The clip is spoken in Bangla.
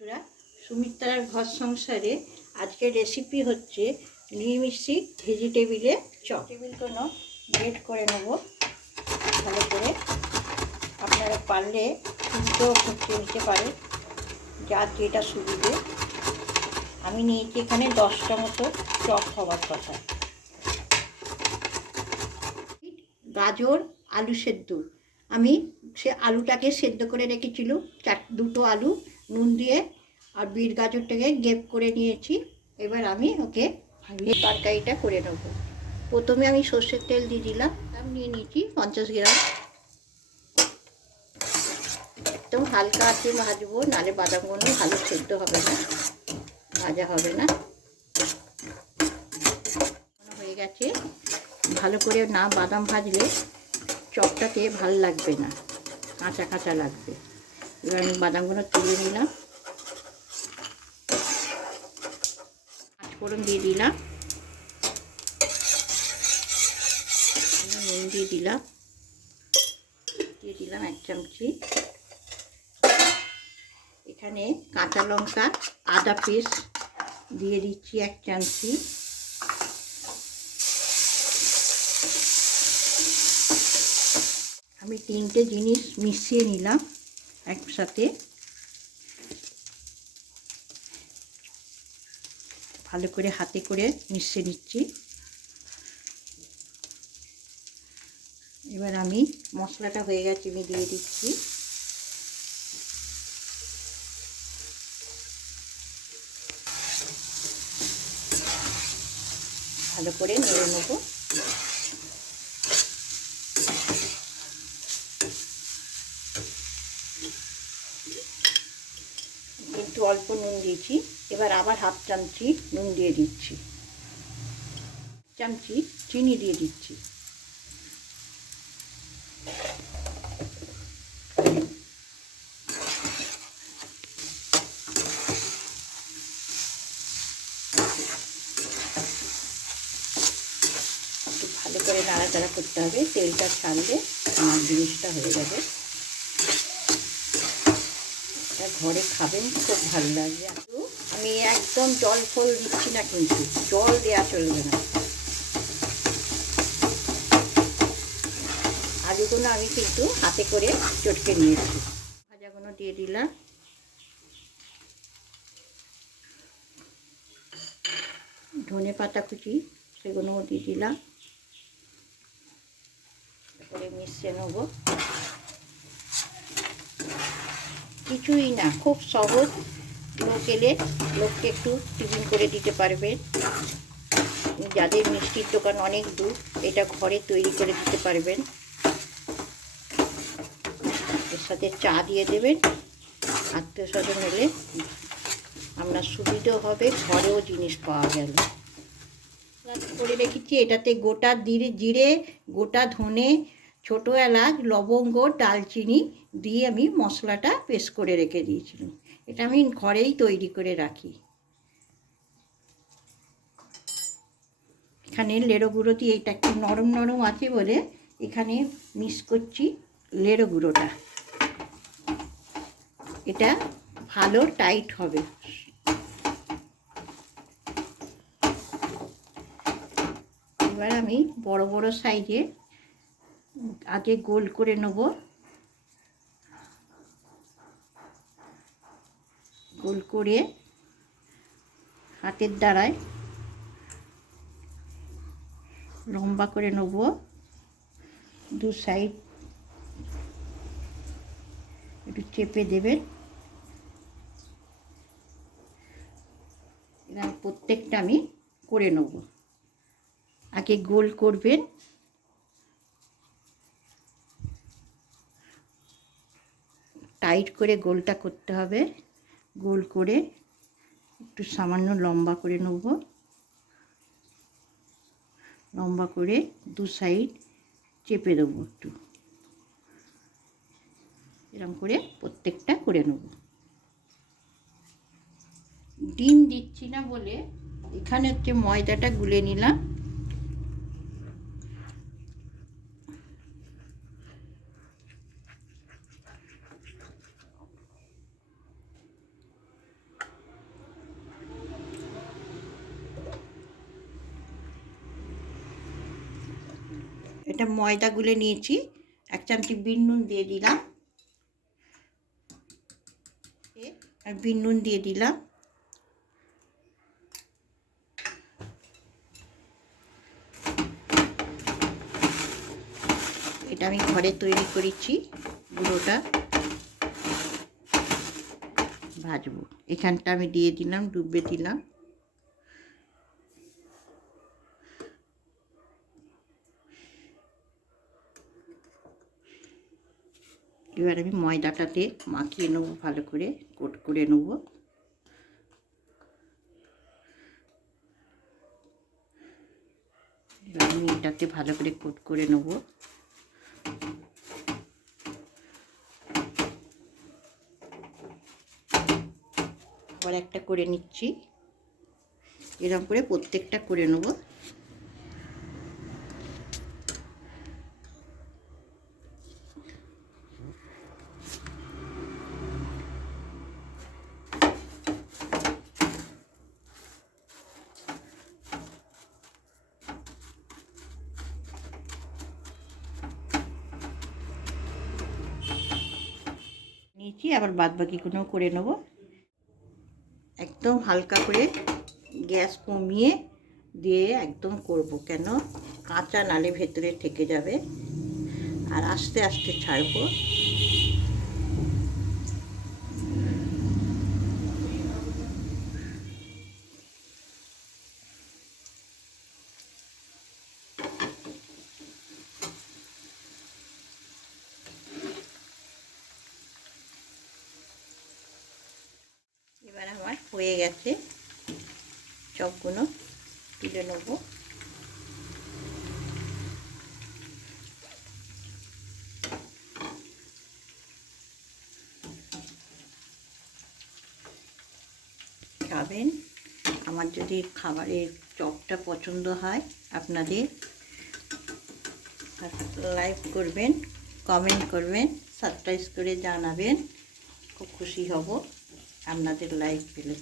বন্ধুরা সুমিত্রার ঘর সংসারে আজকের রেসিপি হচ্ছে নিরামিষি ভেজিটেবিলের চপ। টেবিলগুলো গ্রেট করে নেব ভালো করে। আপনারা পারলে শুদ্ধও করতে নিতে পারে যার যেটা সুবিধে। আমি নিয়েছি এখানে দশটা মতো চপ হওয়ার কথা। গাজর আলু সেদ্ধ। আমি সে আলুটাকে সেদ্ধ করে রেখেছিল চার দুটো আলু নুন দিয়ে আর বিট গাজরটাকে গেপ করে নিয়েছি। এবার আমি ওকে তরকারিটা করে নেব। প্রথমে আমি সর্ষের তেল দিয়ে দিলাম নিয়ে নিয়েছি পঞ্চাশ গ্রাম। একদম হালকা আছে ভাজবো নালে বাদামগুলো ভালো সেদ্ধ হবে না, ভাজা হবে না। হয়ে গেছে। ভালো করে না বাদাম ভাজলে চপটাতে ভালো লাগবে না, কাঁচা কাঁচা লাগবে। এবার আমি বাদামগুলো তুলে নিলাম। পাঁচফোড়ন দিয়ে দিলাম। নুন দিয়ে দিলাম। দিয়ে দিলাম এক চামচি। এখানে কাঁচা লঙ্কা, আদা পেস্ট দিয়ে দিচ্ছি এক চামচি। আমি তিনটে জিনিস মিশিয়ে নিলাম। একসাথে ভালো করে হাতে করে মিশিয়ে নিচ্ছি। এবার আমি মশলাটা হয়ে গেছে, আমি দিয়ে দিচ্ছি। ভালো করে নেড়ে নেব। একটু অল্প নুন দিয়েছি। এবার আবার হাফ চামচি নুন দিয়ে দিচ্ছি। চামচি চিনি দিয়ে দিচ্ছি। ভালো করে নাড়াচাড়া করতে হবে। তেলটা ছাড়লে আমার জিনিসটা হয়ে যাবে এটা ঘরে খাবেন, খুব ভালো লাগবে আমি একদম জল ফল দিচ্ছি না কিন্তু, জল দেওয়া চলবে না। আলুগুলো আমি কিন্তু হাতে করে চটকে নিয়েছি। ভাজাগুলো দিয়ে দিলাম। ধনে পাতা কুচি, সেগুলোও দিয়ে দিলাম। করে মিশিয়ে নেব। কিছুই না, খুব সহজ। লোক এলে লোককে একটু টিফিন করে দিতে পারবেন যাদের মিষ্টির দোকান অনেক দূর, এটা ঘরে তৈরি করে দিতে পারবেন। এর সাথে চা দিয়ে দেবেন। আত্মীয় স্বজন হলে আপনার সুবিধেও হবে, ঘরেও জিনিস পাওয়া গেল করে রেখেছি, এটাতে গোটা জিরে, গোটা ধনে ছোটো এলাচ, লবঙ্গ, ডালচিনি দিয়ে আমি মশলাটা পেস্ট করে রেখে দিয়েছিলাম। এটা আমি ঘরেই তৈরি করে রাখি। এখানে লেড়ো গুঁড়ো দিয়ে এটা একটু নরম নরম আছে বলে এখানে মিক্স করছি লেড়ো গুঁড়োটা। এটা ভালো টাইট হবে। এবার আমি বড় বড় সাইজে আগে গোল করে নেব। গোল করে হাতের দ্বারায় লম্বা করে নেব। দু সাইড একটু চেপে দেবেন। প্রত্যেকটা আমি করে নেব। আগে গোল করবেন। টাইট করে গোলটা করতে হবে। গোল করে একটু সামান্য লম্বা করে নেব। লম্বা করে দু সাইড চেপে দেবো একটু। এরকম করে প্রত্যেকটা করে নেব। ডিম দিচ্ছি না বলে এখানে হচ্ছে ময়দাটা গুলে নিলাম। এটা ময়দা গুলে নিয়েছি, এক চামচি বিন নুন দিয়ে দিলাম। আর বিন নুন দিয়ে দিলাম। এটা আমি ঘরে তৈরি করেছি, গুঁড়োটা। ভাজবো। এখানটা আমি দিয়ে দিলাম ডুবে দিলাম। এবার আমি ময়দাটাতে মাখিয়ে নেব, ভালো করে কোট করে নেব। আমি এটাতে ভালো করে কোট করে নেব। আবার একটা করে নিচ্ছি। এরকম করে প্রত্যেকটা করে নেব। নিয়েছি আবার বাদ বাকিগুলোও করে নেব। একদম হালকা করে গ্যাস কমিয়ে দিয়ে একদম করব কেন? কাঁচা নালে ভেতরে থেকে যাবে। আর আস্তে আস্তে ছাড়বো এবার আমার হয়ে গেছে। চপগুলো তুলে নেব। খাবেন। আমার যদি খাবারের চপটা পছন্দ হয়, আপনাদের লাইক করবেন, কমেন্ট করবেন, সাবস্ক্রাইব করে জানাবেন। খুব খুশি হব। আপনাদের লাইক পেলে